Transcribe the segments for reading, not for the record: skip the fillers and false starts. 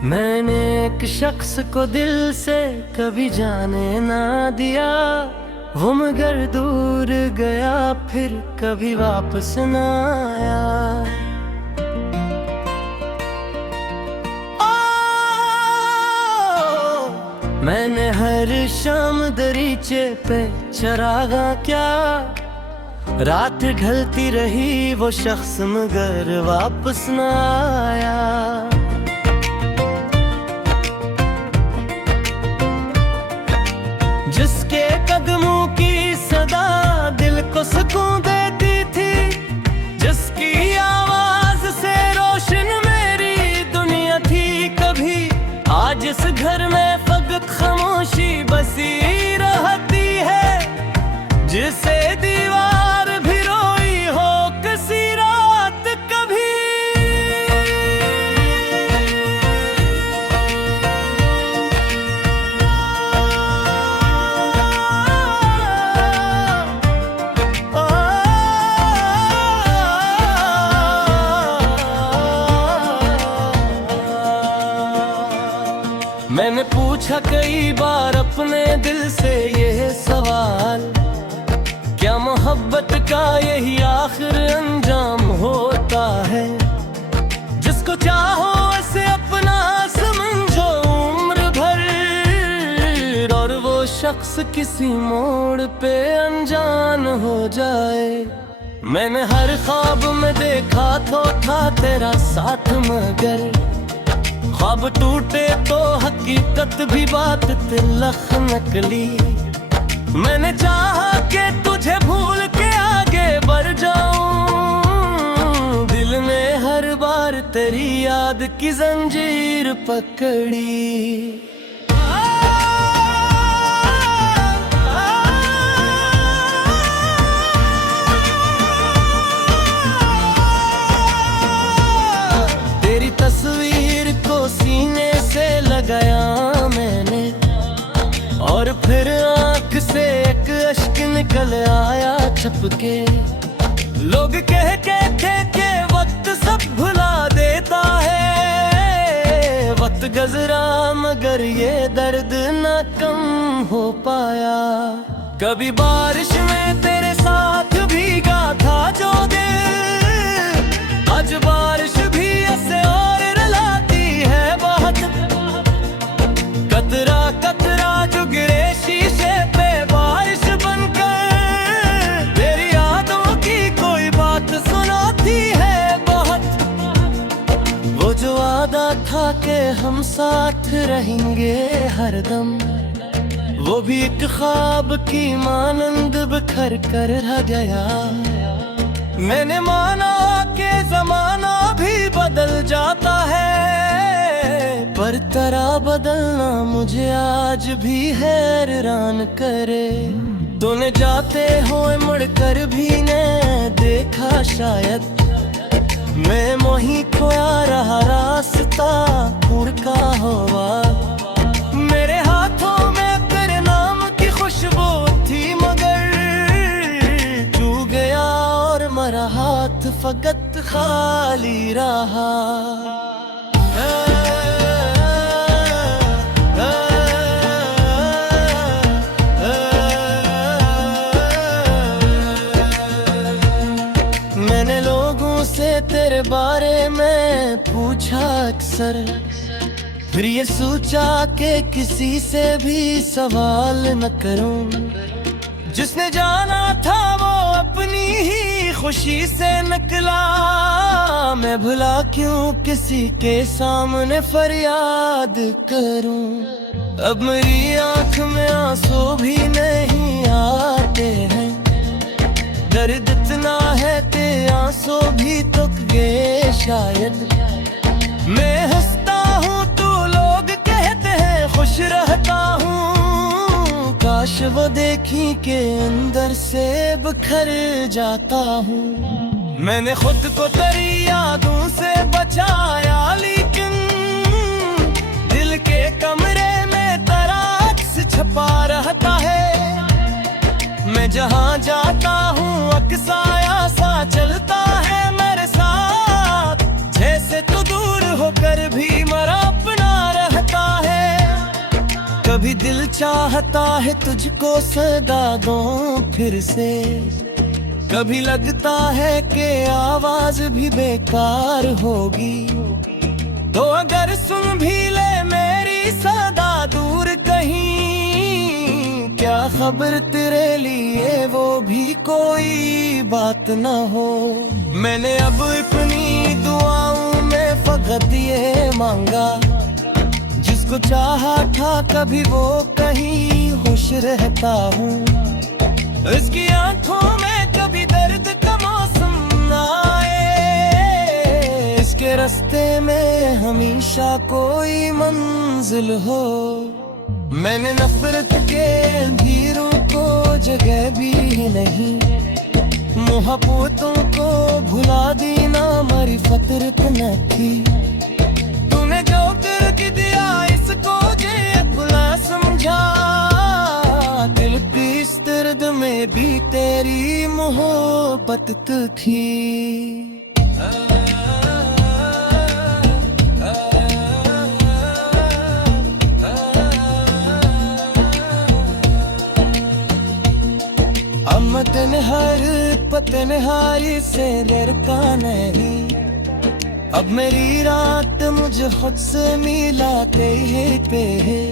मैंने एक शख्स को दिल से कभी जाने ना दिया, वो मगर दूर गया फिर कभी वापस ना आया। मैंने हर शाम दरीचे पे चरागा क्या, रात ढलती रही वो शख्स मगर वापस ना आया। जिसके कदमों की सदा दिल को सुकून देती थी, जिसकी आवाज से रोशन मेरी दुनिया थी, कभी आज इस घर में फकत खामोशी बसी रहती है। जिसे दीवार भी रोई हो किसी रात कभी, मैंने पूछा कई बार अपने दिल से ये सवाल, क्या मोहब्बत का यही आखिर अंजाम होता है? जिसको चाहो उसे अपना समझो उम्र भर, और वो शख्स किसी मोड़ पे अनजान हो जाए। मैंने हर ख्वाब में देखा तो था तेरा साथ, मगर ख्वाब टूटे तो हकीकत भी बात तिलख नकली। मैंने चाहा कि तुझे भूल के आगे बढ़ जाऊं, दिल ने हर बार तेरी याद की जंजीर पकड़ी। तेरी तस्वीर को सीने से लगाया मैंने, और फिर आँख से एक अश्क निकल आया छपके। लोग कहते थे कि वक्त सब भुला देता है, वक्त गुज़रा मगर ये दर्द ना कम हो पाया। कभी बारिश में तेरे साथ भीगा था जो दिल, आज बारिश भी ऐसे और रुलाती है बहुत। कतरा कतरा जो गिरे शीशे पे बारिश बनकर, तेरी यादों की कोई बात सुनाती है बहुत। वो जो वादा था कि हम साथ रहेंगे हरदम, वो भी एक ख्वाब की मानंद बिखर कर रह गया। मैंने माना कि जमाना भी बदल जाता है, पर तरह बदलना मुझे आज भी हैरान करे। तूने जाते हुए मुड़कर भी ने देखा शायद, मैं मोही खोया रहा रास्ता उड़ का हुआ। मेरे हाथों में तेरे नाम की खुशबू थी, मगर चू गया और मरा हाथ फकत खाली रहा। मैंने लोगों से तेरे बारे में पूछा अक्सर, फिर ये सोचा कि किसी से भी सवाल न करूं। जिसने जाना था वो अपनी ही खुशी से निकला, मैं भुला क्यों किसी के सामने फरियाद करूं। अब मेरी आंख में आंसू भी नहीं आते हैं, दर्द इतना है कि आंसू भी तुक गए शायद। मैं हंसता हूँ तो लोग कहते हैं खुश रहता हूँ, काश वो देखी के अंदर से बिखर जाता हूँ। मैंने खुद को तेरी यादों से बचाया, लेकिन दिल के कमरे में तेरा अक्स छपा रहता है। मैं जहाँ जाता हूँ अक्साया सा चलता है मेरे साथ, जैसे तू दूर होकर भी मरा अपना चाहता है तुझको सदा दूं फिर से। कभी लगता है कि आवाज भी बेकार होगी, तो अगर सुन भी ले मेरी सदा दूर कहीं, क्या खबर तेरे लिए वो भी कोई बात ना हो। मैंने अब अपनी दुआओं में फकत ये मांगा, जिसको चाहा था कभी वो कहीं खुश रहता हूँ। इसकी आंखों में कभी दर्द का मौसम ना आए, इसके रास्ते में हमेशा कोई मंजिल हो। मैंने नफरत के अंधेरों को जगह भी नहीं, मोहब्बतों को भुला दी ना हमारी फितरत न थी। तूने जो दर्द दिया इसको जे खुला समझा, दिल की इस दर्द में भी तेरी मोहब्बत तो थी। हर पतनहारी से लड़का नहीं, अब मेरी रात मुझे खुद से मिलाते पे है।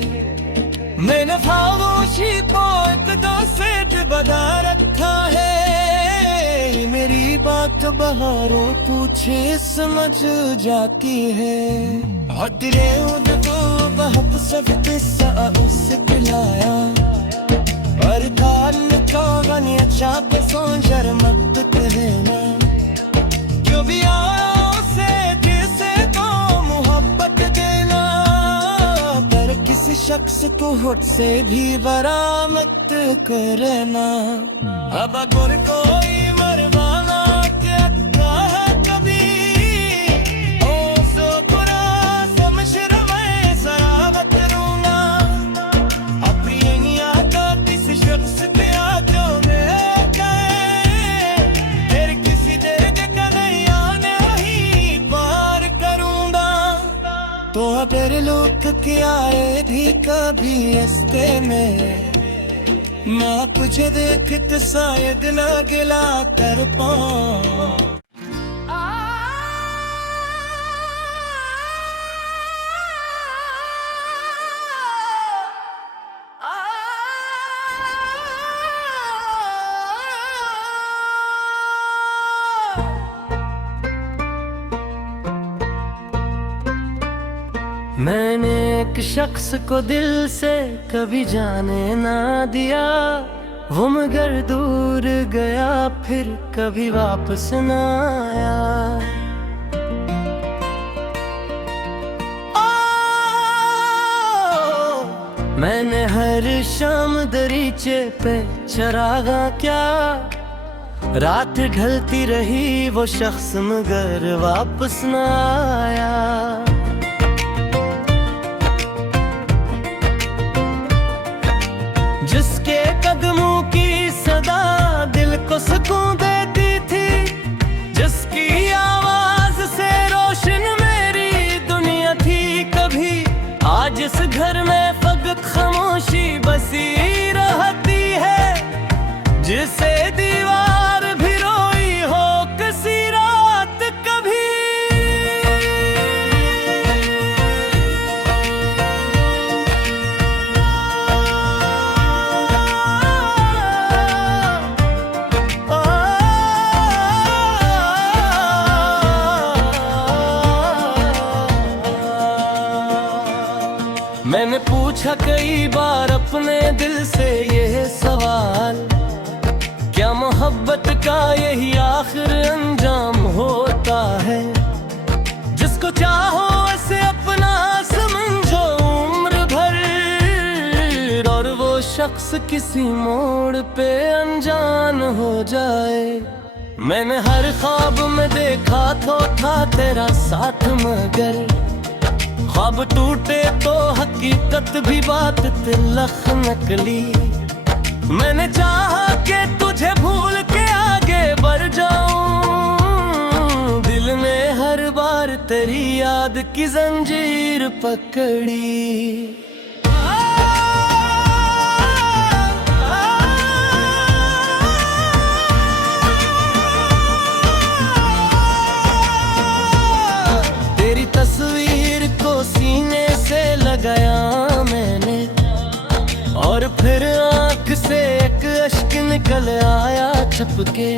मैंने खामोशी को एक दो से बधा रखा है, मेरी बात बहारों पूछे समझ जाती है। और तेरे तो बहुत सब किस्सा उससे पिलाया, और कान को बनी अच्छा पे सोचर मत रहना। क्यों भी आया उसे जिसे तो मोहब्बत देना, पर किसी शख्स को होठ से भी बरामद करना। अब अगर कोई मरवाना कहता है कभी, ओ सो बुरा समझ मैं सरावत रूना। अब ये नहीं आता किसी शख्स पे आ जो मैं कहे, तेरे किसी देख का नहीं आने ही पार करूंगा। तो तेरे लोग के आए भी कभी रास्ते में, मैं तुझे देखते शायद ना गिला कर पाऊं। मैंने एक शख्स को दिल से कभी जाने ना दिया, वो मगर दूर गया फिर कभी वापस ना आया। मैंने हर शाम दरीचे पे चरागा क्या, रात ढलती रही वो शख्स मगर वापस ना आया। जिसके कदमों की सदा दिल को सुकून देती थी, जिसकी आवाज से रोशन मेरी दुनिया थी कभी, आज इस घर में फकत खामोशी बसी रहती है। जिसे दीवार भी रोई हो किसी रात कभी। मैंने पूछा कई बार अपने दिल से ये सवाल, क्या मोहब्बत का यही आखिर अंजाम होता है। जिसको चाहो उसे अपना समझो उम्र भर, और वो शख्स किसी मोड़ पे अनजान हो जाए। मैंने हर ख्वाब में देखा तो था तेरा साथ, मगर ख्वाब टूटे तो हकीकत भी बात तिलख नकली। मैंने चाहा कि तुझे भूल के आगे बढ़ जाऊं, दिल ने हर बार तेरी याद की जंजीर पकड़ी। कल आया छपके।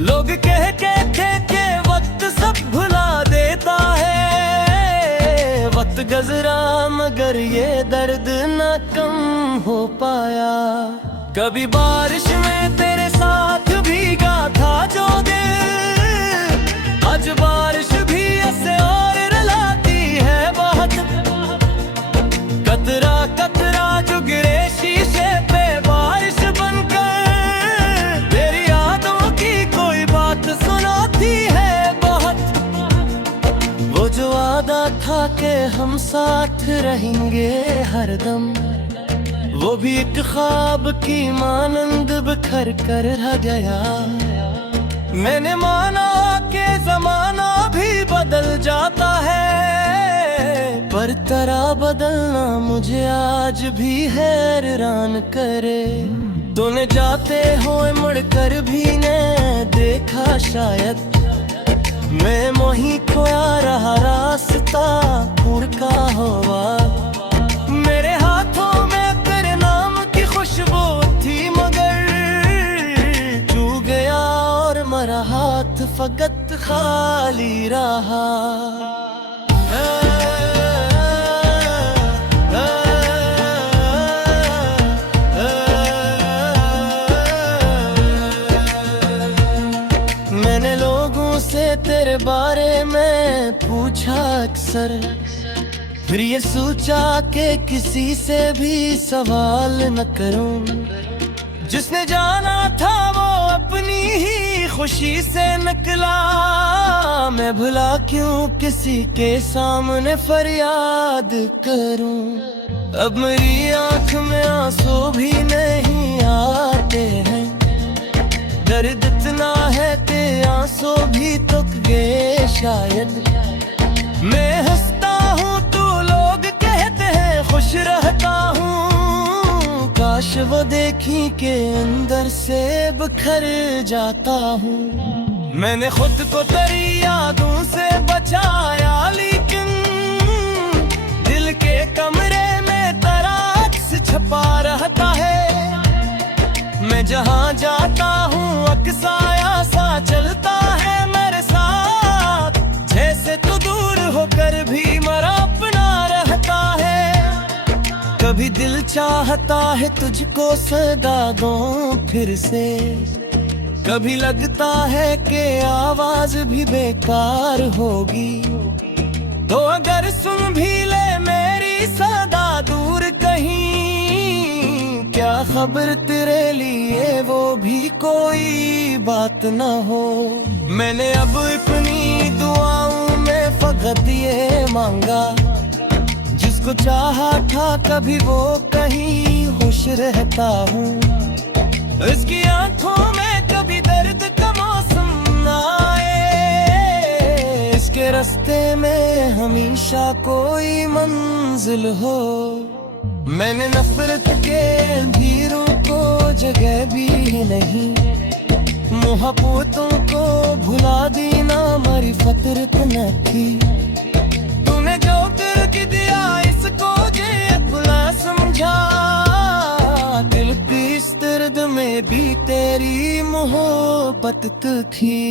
लोग कह के थे कि वक्त सब भुला देता है, वक्त गुजरा मगर ये दर्द न कम हो पाया। कभी बारिश में तेरे साथ भीगा था जो दिल, आज बारिश भी ऐसे और रुलाती है बहुत। कतरा कतरा जो गिरे शीशे पे बारिश बनकर, तेरी यादों की कोई बात सुनाती है बहुत। वो जो वादा था कि हम साथ रहेंगे हरदम, वो भी एक ख्वाब की मानंद बिखर कर रह गया। मैंने माना कि जमाना भी बदल जाता है, पर तरह बदलना मुझे आज भी हैरान करे। तूने जाते हुए मुड़कर भी ने देखा शायद, मैं वहीं खोया रहा रास्ता उड़ का हुआ। मेरे हाथों में तेरे नाम की खुशबू थी मगर चू गया और मरा हाथ फकत खाली रहा। मैंने लोगों से तेरे बारे में पूछा अक्सर, फिर ये सोचा कि किसी से भी सवाल न करूं। जिसने जाना था वो अपनी ही खुशी से निकला, मैं भुला क्यों किसी के सामने फरियाद करूं। अब मेरी आंख में आंसू भी नहीं आते हैं, दर्द इतना है कि आंसू भी तुक गए शायद। मैं हंसता हूँ तो लोग कहते हैं खुश रहता हूँ, काश वो देखी के अंदर से बिखर जाता हूँ। मैंने खुद को तेरी यादों से बचाया, लेकिन दिल के कमरे में तेरा अक्स छपा रहता है। मैं जहाँ जाता हूँ अक्साया सा चलता है मेरे साथ, जैसे तू दूर होकर भी मेरा अपना रहता है। कभी दिल चाहता है तुझको सदा दूं फिर से, कभी लगता है कि आवाज भी बेकार होगी। तो अगर सुन भी ले मेरी सदा दूर कहीं, क्या खबर तेरे लिए वो भी कोई बात न हो। मैंने अब अपनी दुआओं में फकत ये मांगा, जिसको चाहा था कभी वो कहीं खुश रहता हूँ। इसकी आंखों में कभी दर्द का मौसम न आए, इसके रास्ते में हमेशा कोई मंजिल हो। मैंने नफरत के अंधेरों को जगह भी नहीं, मोहब्बतों को भुला दी ना हमारी फितरत न थी। तूने जो दर्द दिया इसको जे अपना समझा, दिल की इस दर्द में भी तेरी मोहब्बत तो थी।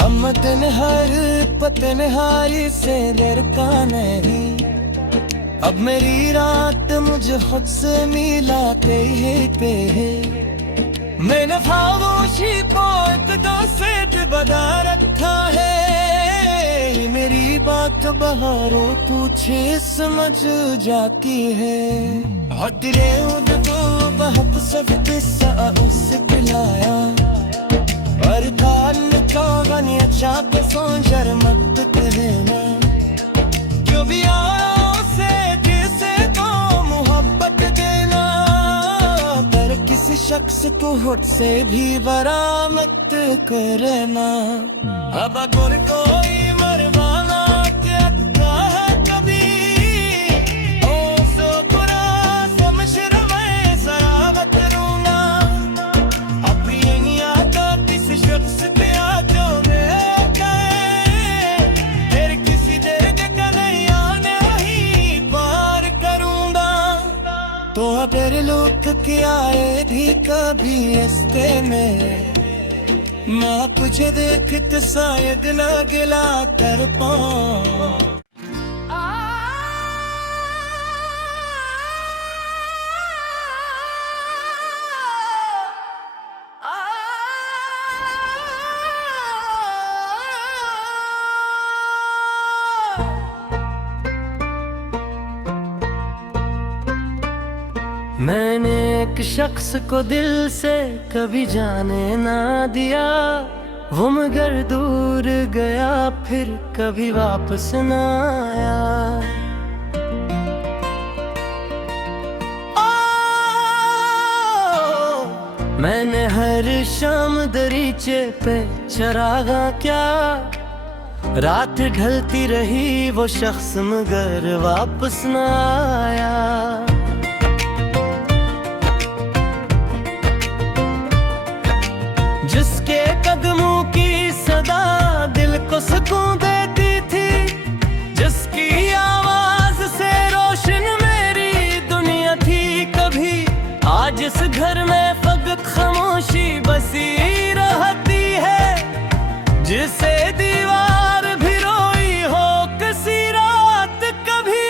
अमतन हर पतन हारी से लड़का नहीं, अब मेरी रात मुझे खुद से मिलाते ही पे है। मैंने खामोशी को इतना से बना रखा है, मेरी बात बहारों पूछे समझ जाती है। हटरे उनको बहुत सब किस्सा उससे पिलाया, और कान को बनी अच्छा पे सोचर मत कहना। क्यों भी आया उसे जिसे तो मोहब्बत देना, पर किसी शख्स को होठ से भी बरामद करना। अब अगर कोई मरवाना कहता है कभी, ओ सो बुरा समझ मैं सरावत रूंगा। अब ये नहीं आता किसी शख्स पे आ जो मैं वक्त की आएगी कभी रास्ते में, मैं तुझे देखते शायद ना गिला कर पाऊं। मैंने एक शख्स को दिल से कभी जाने ना दिया, वो मगर दूर गया फिर कभी वापस ना आया। मैंने हर शाम दरीचे पे चरागा क्या, रात ढलती रही वो शख्स मगर वापस ना आया। जिसके कदमों की सदा दिल को सुकून देती थी, जिसकी आवाज से रोशन मेरी दुनिया थी कभी, आज इस घर में फकत खामोशी बसी रहती है। जिसे दीवार भी रोई हो किसी रात कभी।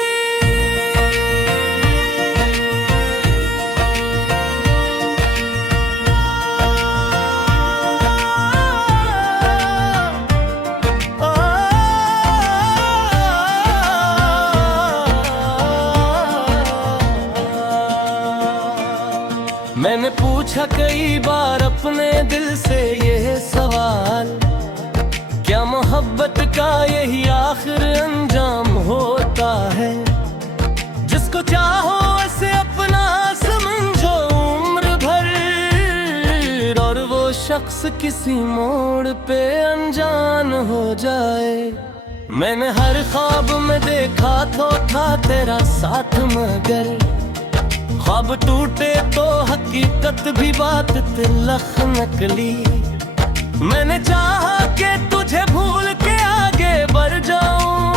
मैंने पूछा कई बार अपने दिल से यह सवाल, क्या मोहब्बत का यही आखिर अंजाम होता है? जिसको चाहो ऐसे अपना समझो उम्र भर, और वो शख्स किसी मोड़ पे अनजान हो जाए। मैंने हर ख्वाब में देखा तो था तेरा साथ, मगर ख्वाब टूटे तो हकीकत भी बात तिलख नकली। मैंने चाहा कि तुझे भूल के आगे बढ़ जाऊं,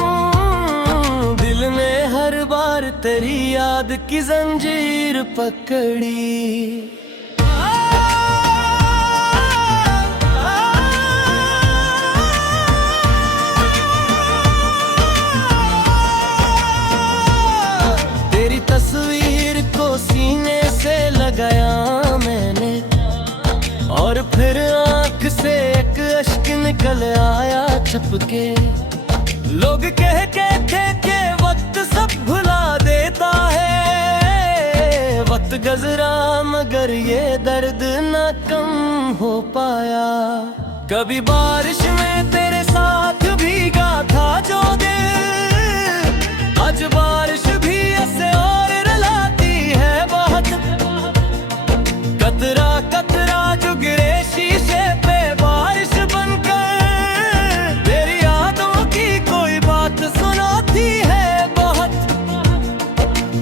दिल ने हर बार तेरी याद की जंजीर पकड़ी। तेरी तस्वीर को सीने से लगाया मैंने, और फिर आंख से एक अश्क निकल आया छपके। लोग कहते थे कि वक्त सब भुला देता है, वक्त गुज़रा मगर ये दर्द न कम हो पाया। कभी बारिश में तेरे साथ भीगा था जो दिल, आज बारिश भी ऐसे और रुलाती है बहुत। कतरा कतरा जो गिरे शीशे पे बारिश बनकर, तेरी यादों की कोई बात सुनाती है बहुत।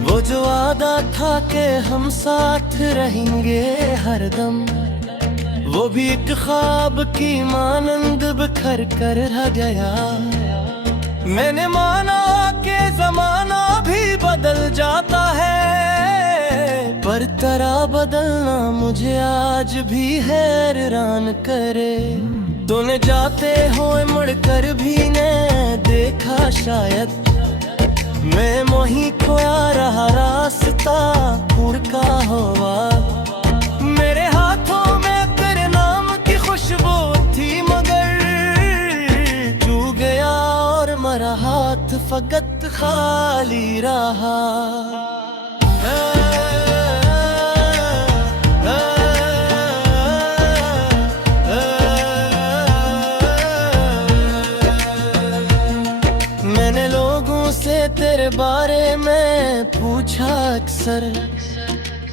वो जो वादा था कि हम साथ रहेंगे हरदम, वो भी एक ख्वाब की मानंद बिखर कर रह गया। मैंने माना कि जमाना भी बदल जाता है, पर तरह बदलना मुझे आज भी हैरान करे। तूने जाते हुए मुड़कर भी ने देखा शायद, मैं वहीं खोया रहा रास्ता उड़ का हुआ। मेरे हाथों में तेरे नाम की खुशबू थी मगर चू गया और मेरा हाथ फकत खाली रहा। मैंने लोगों से तेरे बारे में पूछा अक्सर,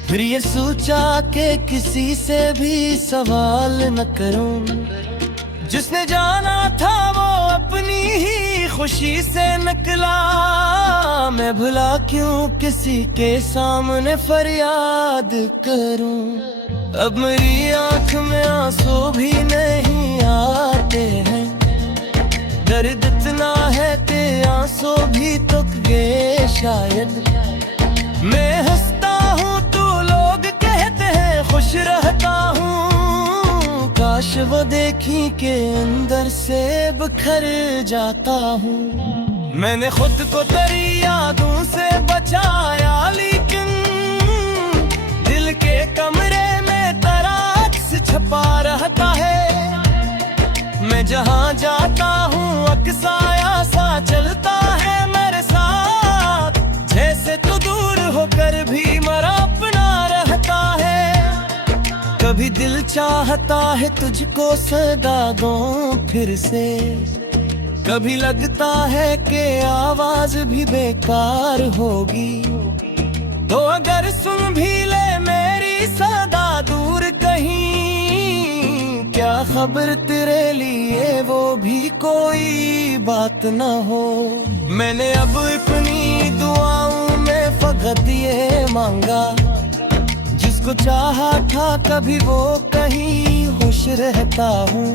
फिर ये सोचा कि किसी से भी सवाल न करूं। जिसने जाना था वो अपनी ही खुशी से निकला, मैं भला क्यों किसी के सामने फरियाद करूं। अब मेरी आंख में आंसू भी नहीं आते हैं, दर्द इतना है कि आंसू भी तुक गए शायद। मैं हंसता हूँ तो लोग वो देखी के अंदर से बिखर जाता हूँ। मैंने खुद को तेरी यादों से बचाया, लेकिन दिल के कमरे में तेरा अक्स छपा रहता है। मैं जहाँ जाता हूँ अक्साया सा चलता है मेरे साथ, जैसे तू दूर होकर भी मेरा अपना रहता है। कभी दिल चाहता है तुझको सदा दूं फिर से, कभी लगता है कि आवाज भी बेकार होगी। तो अगर सुन भी ले मेरी सदा दूर कहीं, क्या खबर तेरे लिए वो भी कोई बात न हो। मैंने अब अपनी दुआओं में फकत ये मांगा, जिसको चाहा था कभी वो कहीं खुश रहता हूँ।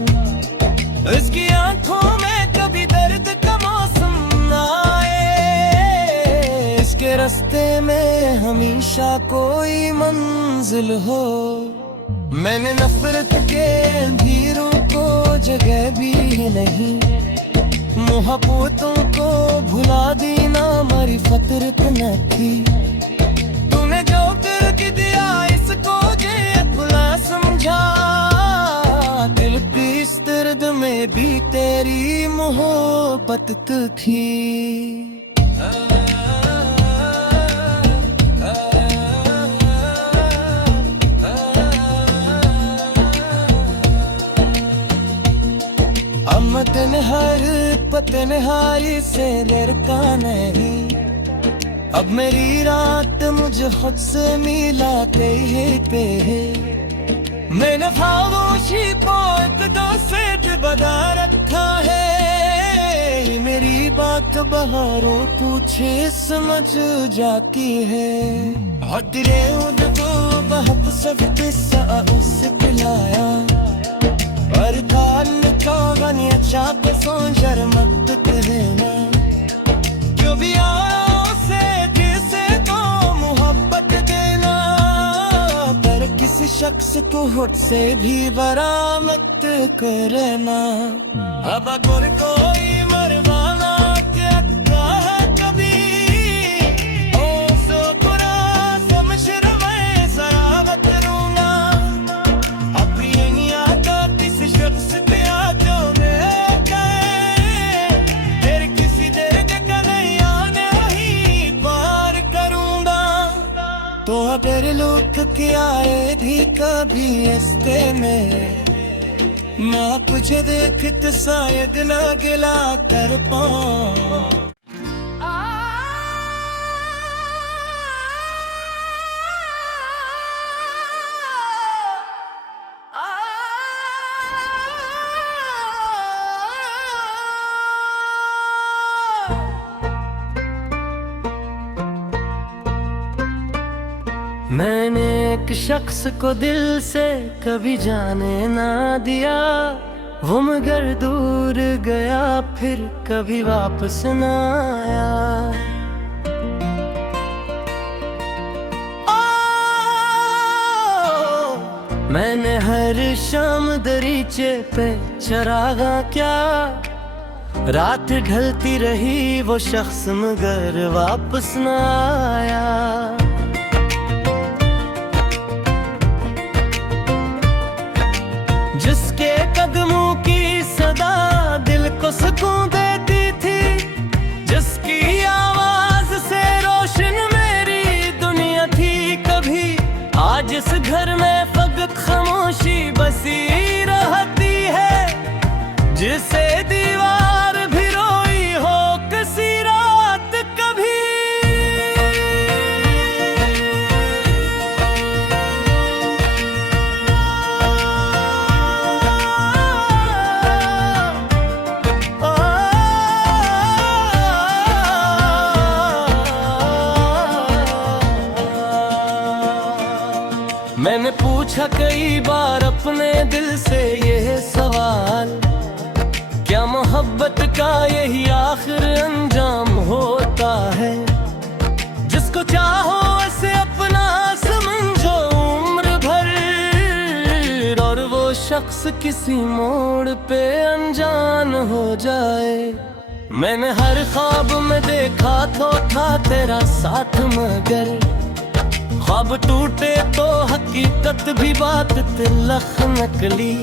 इसकी आंखों में कभी दर्द का मौसम न आए, इसके रास्ते में हमेशा कोई मंजिल हो। मैंने नफरत के अंधेरों को जगह भी नहीं, मोहब्बतों को भुला दी ना हमारी फितरत न थी। तूने जो करके दिया इसको ये खुला समझा, दिल की इस दर्द में भी तेरी मोहब्बत तो थी। हर पतनहारी से लड़का नहीं, अब मेरी रात मुझे खुद से मिलाते ही पे है। मैंने खामोशी को एक दूसरे बता रखा है, मेरी बात बहारों पूछे समझ जाती है। और तेरे उनको बहुत सख्त सा उससे पिलाया, और कान को बनिया चाप सोचर मत कहना, जो भी आया उसे दिल से तो मोहब्बत देना, पर किसी शख्स को होठ से भी बरामद करना। अब अगर कोई मरवाना कहता है कभी, ओ सो बुरा समझ मैं सराबत रूंगा। अब ये नहीं आता किसी शख्स पे आ जो मैं कहे, फिर किसी दर्द का नैया नहीं पार करूंगा। तो अगर लोग क्या आए भी कभी रास्ते में, माँ तुझे देख तो शायद ना गिला कर पाऊं। मैंने एक शख्स को दिल से कभी जाने ना दिया, वो मगर दूर गया फिर कभी वापस ना आया। मैंने हर शाम दरीचे पे चरागा क्या, रात ढलती रही वो शख्स मगर वापस ना आया। जिसके कदमों की सदा दिल को सुकून देती थी, जिसकी आवाज से रोशन मेरी दुनिया थी कभी, आज इस घर में फकत खामोशी बसी रहती है। जिसे दीवार भी रोई हो किसी रात कभी, मैंने पूछा कई बार अपने दिल से यह सवाल, क्या मोहब्बत का यही आखिर अंजाम होता है। जिसको चाहो उसे अपना समझो उम्र भर, और वो शख्स शख्स किसी मोड़ पे अनजान हो जाए। मैंने हर ख्वाब में देखा तो था तेरा साथ, मगर ख्वाब टूटे तो हकीकत भी बात तिलख नकली।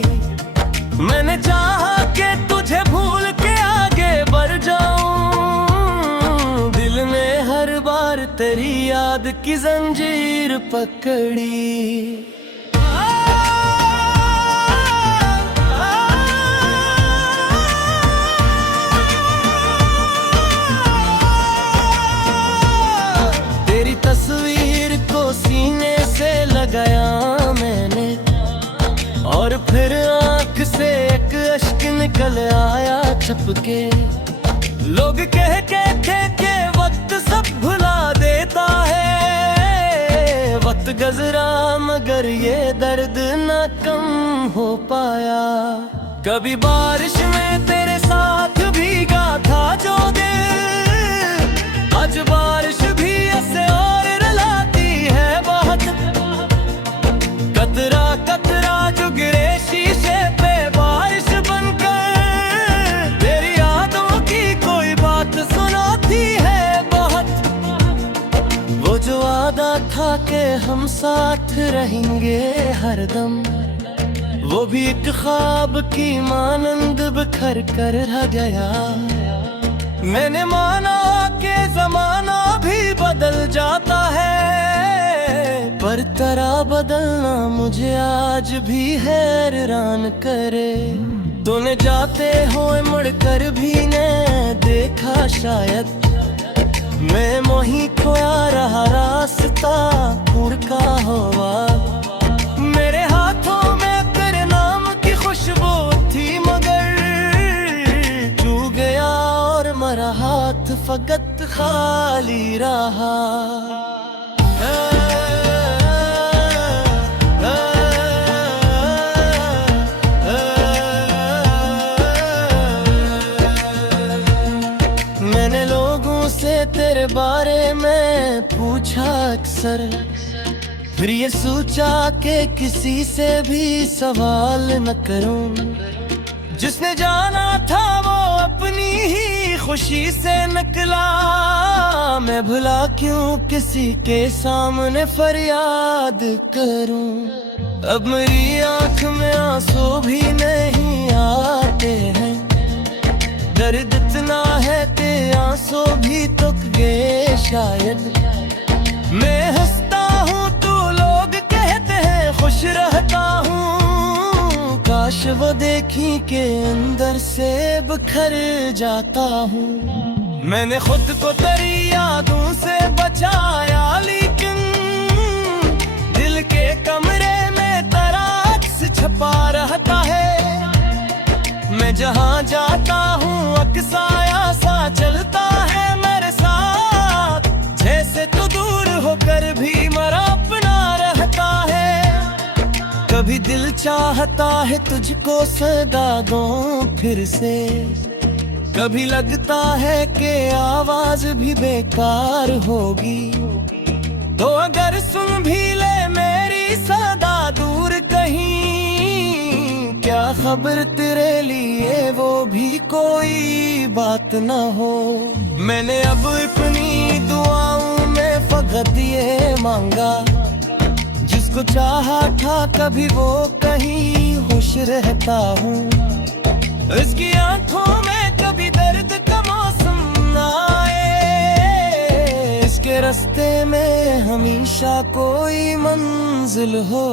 मैंने चाहा कि तुझे भूल के आगे बढ़ जाऊं, दिल ने हर बार तेरी याद की जंजीर पकड़ी। तेरी तस्वीर को सीने से लगाया मैंने, और फिर आंख से एक अश्क निकल आया छपके। लोग कहते थे कि वक्त सब भुला देता है, वक्त गुज़रा मगर ये दर्द न कम हो पाया। कभी बारिश में तेरे साथ भीगा था जो दिल, आज बारिश भी ऐसे और रुलाती है बहुत। कतरा कतरा जो गिरे शीशे पे बारिश बनकर, तेरी यादों की कोई बात सुनाती है बहुत। वो जो वादा था कि हम साथ रहेंगे हरदम, वो भी एक ख्वाब की मानंद बिखर कर रह गया। मैंने माना कि ज़माना भी बदल जाता है, पर तेरा बदलना मुझे आज भी हैरान करे। तूने जाते हुए मुड़कर भी ने देखा शायद, मैं मोही खोया रहा रास्ता दूर का हुआ। मेरे हाथों में तेरे नाम की खुशबू थी, मगर चू गया और मेरा हाथ फकत खाली रहा। मैंने लोगों से तेरे बारे में पूछा अक्सर, फिर ये सोचा कि किसी से भी सवाल न करूं। जिसने जाना था वो अपनी ही खुशी से निकला, मैं भला क्यों किसी के सामने फरियाद करूं। अब मेरी आंख में आंसू भी नहीं आते हैं, दर्द इतना है कि आंसू भी तुक गए शायद। मैं हंसता हूँ तो लोग कहते हैं खुश रहता हूँ, काश वो देखी के अंदर से बिखर जाता हूँ। मैंने खुद को तेरी यादों से बचाया, लेकिन दिल के कमरे में तेरा अक्स छपा रहता है। मैं जहाँ जाता हूँ अक्साया सा चलता है मेरे साथ, जैसे तू दूर होकर भी मेरा अपना रहता है। कभी दिल चाहता है तुझको सदा दूं फिर से, कभी लगता है कि आवाज भी बेकार होगी। तो अगर सुन भी ले मेरी सदा दूर कहीं, क्या खबर तेरे लिए वो भी कोई बात न हो। मैंने अब अपनी दुआओं में फकत ये मांगा, जिसको चाहा था कभी वो कहीं खुश रहता हूँ। इसकी आंखों में कभी दर्द का मौसम न आए, इसके रास्ते में हमेशा कोई मंजिल हो।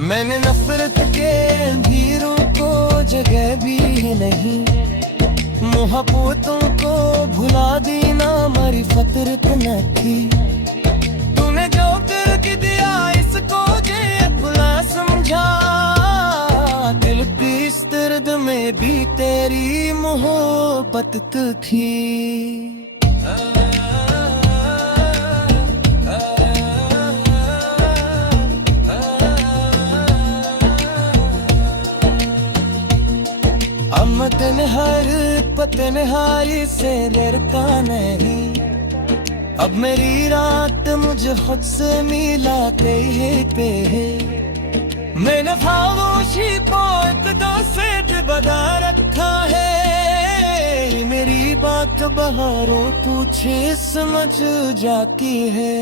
मैंने नफरत के अंधेरों को जगह भी नहीं, मोहब्बतों को भुला दी ना हमारी फितरत न थी। तूने जो करके दिया इसको जे भुला समझा, दिल की इस दर्द में भी तेरी मोहब्बत तो थी। हर पतनहारी से लड़का नहीं, अब मेरी रात मुझे खुद से मिलाते ही पे है। मैंने खामोशी को एक दो से बधा रखा है, मेरी बात बहारों पूछे समझ जाती है।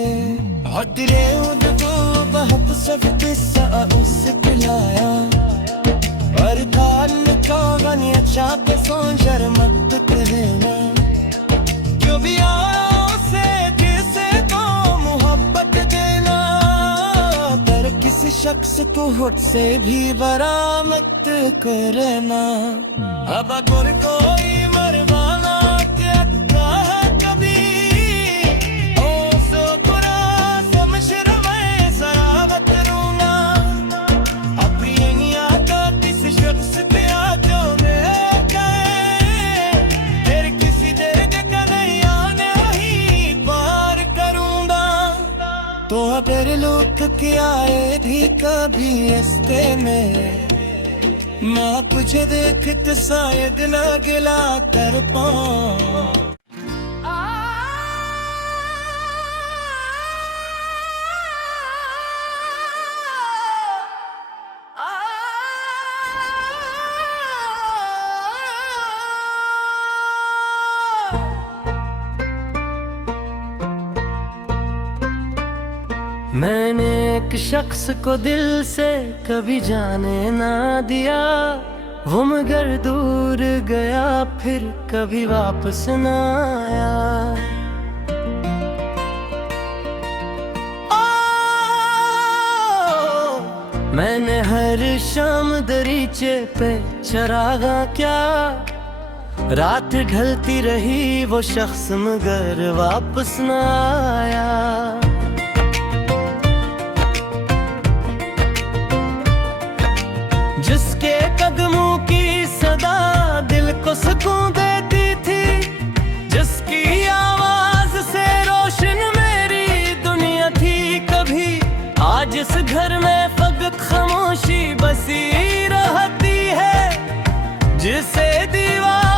हदरे उनको बहुत सब किस्सा उससे पिलाया, और कान को बनिया चाप सो शर्मत कहना, जो भी आया उसे जिसे तो मोहब्बत देना, पर किसी शख्स को खुद से भी बरामद करना। अब अगर कोई मरवाना कहता है कभी, ओ सो बुरा समझ मैं सरावत रूंगा। अब ये नहीं आता किसी शख्स पे आ जो मैं कहे, फिर किसी देर का नहीं आने ही पार करूंगा। तो अगर लुक के आए भी कभी रास्ते में, मैं तुझे देख के शायद गिला कर पाऊं। मैंने एक शख्स को दिल से कभी जाने ना दिया, वो मगर दूर गया फिर कभी वापस ना आया। मैंने हर शाम दरीचे पे चरागा क्या, रात ढलती रही वो शख्स मगर वापस ना आया। जिसके कदमों की सदा दिल को सुकून देती थी, जिसकी आवाज से रोशन मेरी दुनिया थी कभी, आज इस घर में फकत खामोशी बसी रहती है। जिसे दीवार